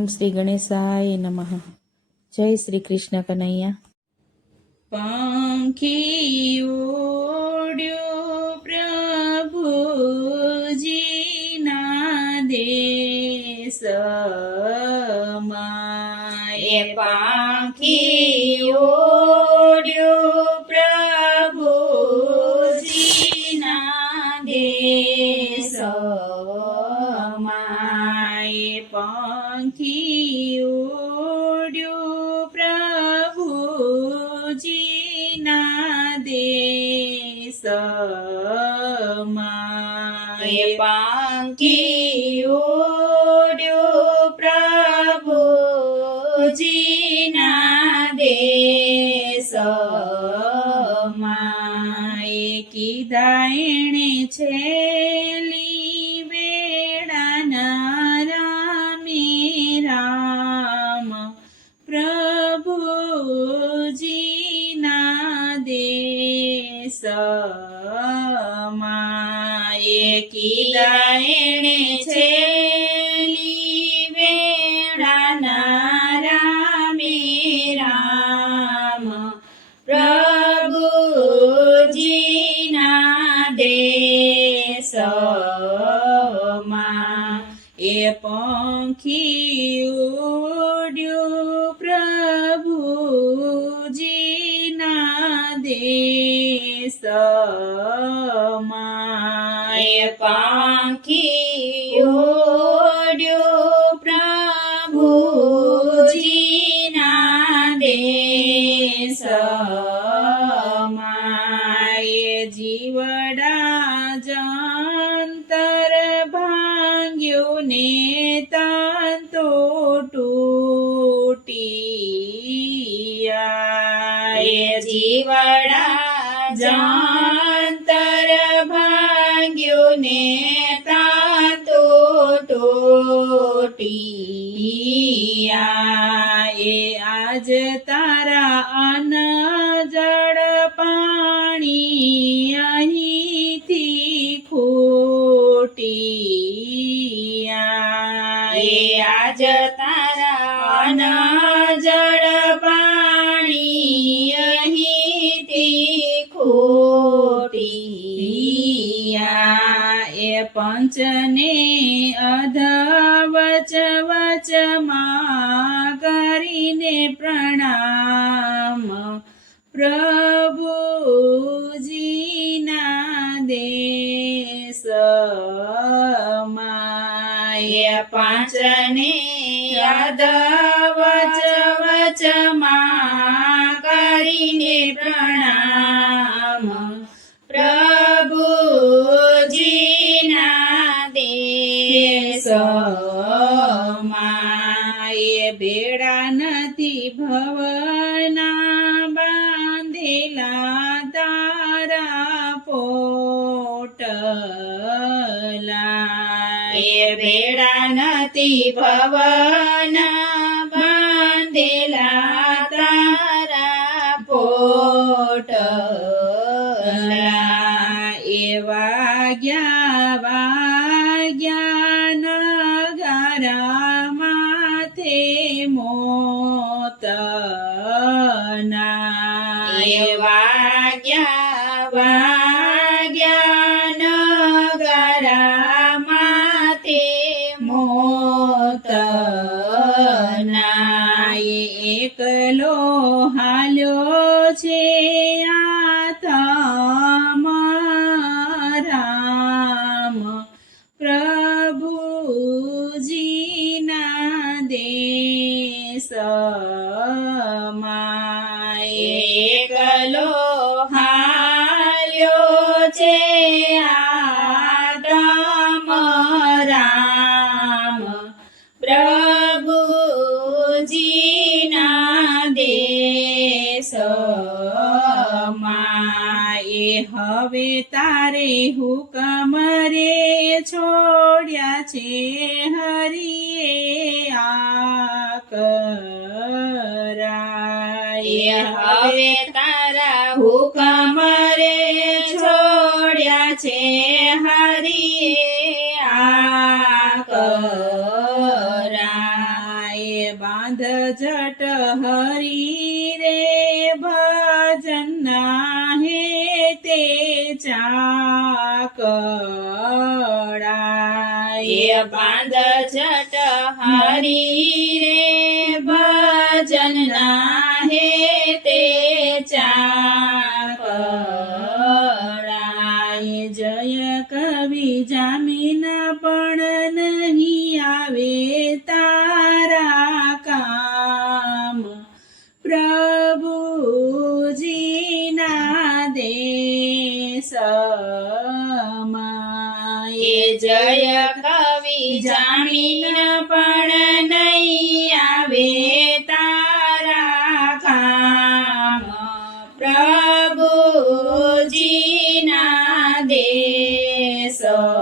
ઓમ શ્રી ગણેશાય નમઃ. જય શ્રી કૃષ્ણ કનૈયા. પંખી ઉડ્યો પ્રભુજીના દેશમાં, એ પાંખી ઉડ્યો પ્રભુજીના દેશમાં. એ પંખી ઉડ્યો પ્રભુજીના દેશમાં. એ પાંખી ઉડ્યો પ્રભુજીના દેશમાં. એ કીધા એણે છેલ્લી વેળાના રામે રામ પ્રભુજીના દેશમાં. એ કીધા એણે છેલ્લી વેળાના રામે રામ પ્રભુજીના દેશમાં. એ પંખી ઉડ્યો પ્રભુજીના દેશમાં. એ પાંખી ઉડ્યો પ્રભુજીના દેશમાં. એ જીવડા જંતર ભાંગ્યો ને તાંતો તૂટિયા. એ જીવડા જાંતર ભાંગ્યો ને તાંતો તૂટિયા. એ આજ તારા અન જળ પાણી અહીંથી ખૂટિયા. એ આજ તારા અનજળ પાણી અહીંથી ખૂટિયા. એ પંચને અધવચ વચમાં કરીને પ્રણામ પ્રભુજીના દેશમાં. એ પાંચને અધવચ વચમાં કરીને પ્રણામ પ્રભુજીના દેશમાં. એ બેડા નથી ભવના બાંધેલા તારા પોટલા. એ બેડા નથી ભવના બાંધેલા તારા પોટલા. એ વાગ્યા નગારા માથે મોતના. એ વાગ્યા નગારા માથે મોતના. એ એકલો હાલ્યો છે રામ પ્રભુજીના દેશમાં. એકલો હાલ્યો છે આદમ રામ પ્રભુજીના દેશમાં. એ હવે તારે હુકમ રે છોડ્યા છે હરિએ આ કરાય. એ હવે તારા હુકમ રે છોડ્યા છે હરિએ આ કરાય. બાંધ જટ હરી રે ભજન ના હે તે ચાકડાય. જય કવિ જામીન પણ નહીં આવે તારા કામ, પ્રભુજીના દેશમાં. એ જય કવિ જામીન પણ નહીં આવે તારા કામ, પ્રભુજીના દેશમાં.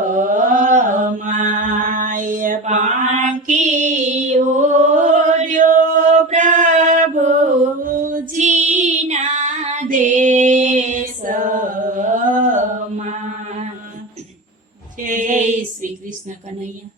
પાંખી ઓળ્યો પ્રભુજીના દેશમાં. જય શ્રી કૃષ્ણ કનૈયા.